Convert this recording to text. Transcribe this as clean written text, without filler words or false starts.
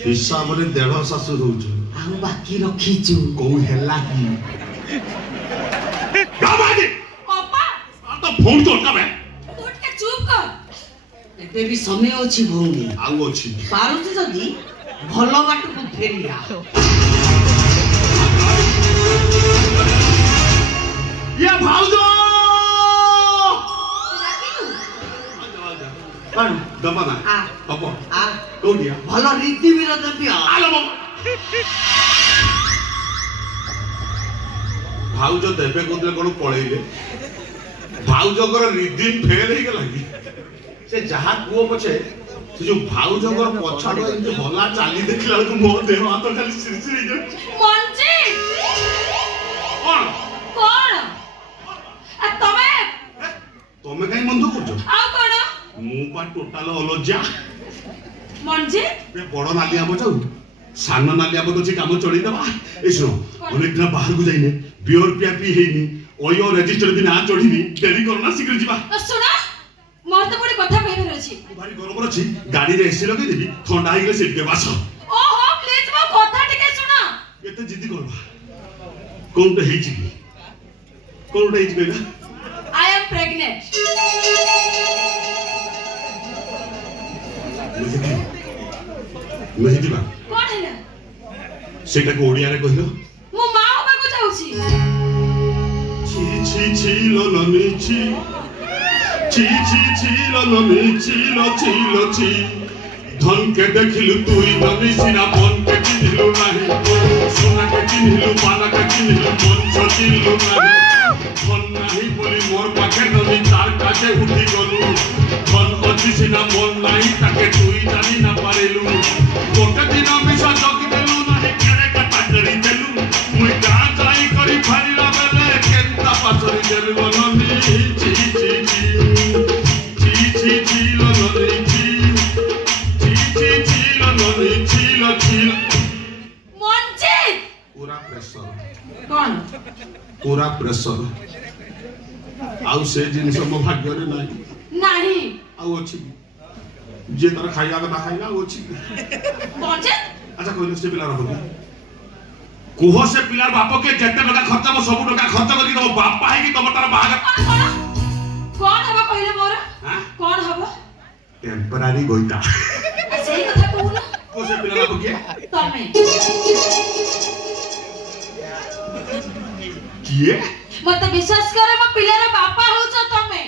हिसाब रे देढ़ शाशु होउछु आउ बाकी रखीचु कौ हेला की बाबाजी अपा आ तो फोन तो का बे तू ଟିକେ ଚୁପ୍ କର। ଏବେ ବି ସମୟ ଅଛି ଭଉଣୀ आउ अछि ପାରୁଛୁ ଯଦି ଭଲ ବାଟକୁ ଫେରିଆ ये भाउजो कौन दबना आ बाबा आ कौ दिया ଭଲ ରୀତି ବିର ଦେବି आलो बाबा भाउजो देबे कोदले कोन पळेइले भाउजोगर रिदिम फेल हे गेला की से जहा कुओ पछे से जो भाउजोगर पछाडो एंते हला चाली देखला को मो देह हाथ खाली सिरसिरी जे ମଞ୍ଜି कोन କଣ ଆ ତମେ तमे काई बंद करजो ଆଉ କଣ मु पा टोटल अलज्जा ମଞ୍ଜି बे बड़ नालिया बजाऊ सान नालिया बजाऊ काम चली दबा ए सुनो अनेक दिन बाहर को जाइने बियर पिया पी हेनी ओयो रजिस्टर भी ना चढ़ीनी डेरी करना शीघ्र जीवा ଶୁଣ ମୋର ତ ଗୋଟେ କଥା କହିବାର ଅଛି। भारी गरम अछि गाड़ी रे एसी लगे देबी ठंडा हे गेले सेट के बास ଓହୋ ପ୍ଲିଜ ମୋ କଥା ଟିକେ ଶୁଣ। एते जिद्दी करबा कोन तो हेछि की कोन तो हेछि बेला आई एम प्रेग्नेंट। मेहदी बा କଣ ହେଲା सेटा को ओडिया रे कहिलो ମୁଁ ମା ହବାକୁ ଯାଉଛି। छी छी छी लो नी छी छी छी छी लो नी छी लो छी धन के देखिलु तुई ननी सिना मन के चिन्हिलु नाही सोना के चिन्हिलु पाना के चिन्हिलु मन सचिलु नाही धन नाही बोली मोर पाखे ननी तार काছে उठी गलु धन अछि सिना मन नाही ताके तुई जानी ना पारेलु गोटे दिन मिसा जगी देलु नाही केड़े कटा करी देलु मुई गा जाई करी फारिला बेले केंता पाचरी देलु ननी ची ची ची ची ची ची ननी ची ମଞ୍ଜି पूरा प्रेशर କଣ पूरा प्रेशर आउ से जिनिस मो भाग्य रे नाही ନାହିଁ आउ अछि जे तार खाइला का खाइला आउ अछि ମଞ୍ଜି अच्छा कहले से पिला रहो कुह से पिलार बाप के जते टका खर्च म सब टका खर्च करी तो बापा है कि तुम तार बाग କଣ ହବ କହିଲେ ମୋର हां କଣ ହବ टेम्पररी गोइता ସେଇ କଥା କହୁନ को से पिला बाप के ତମେ किए ମତେ ବିଶ୍ୱାସ କର ମୋ ପିଲାର ବାପା ହଉଛି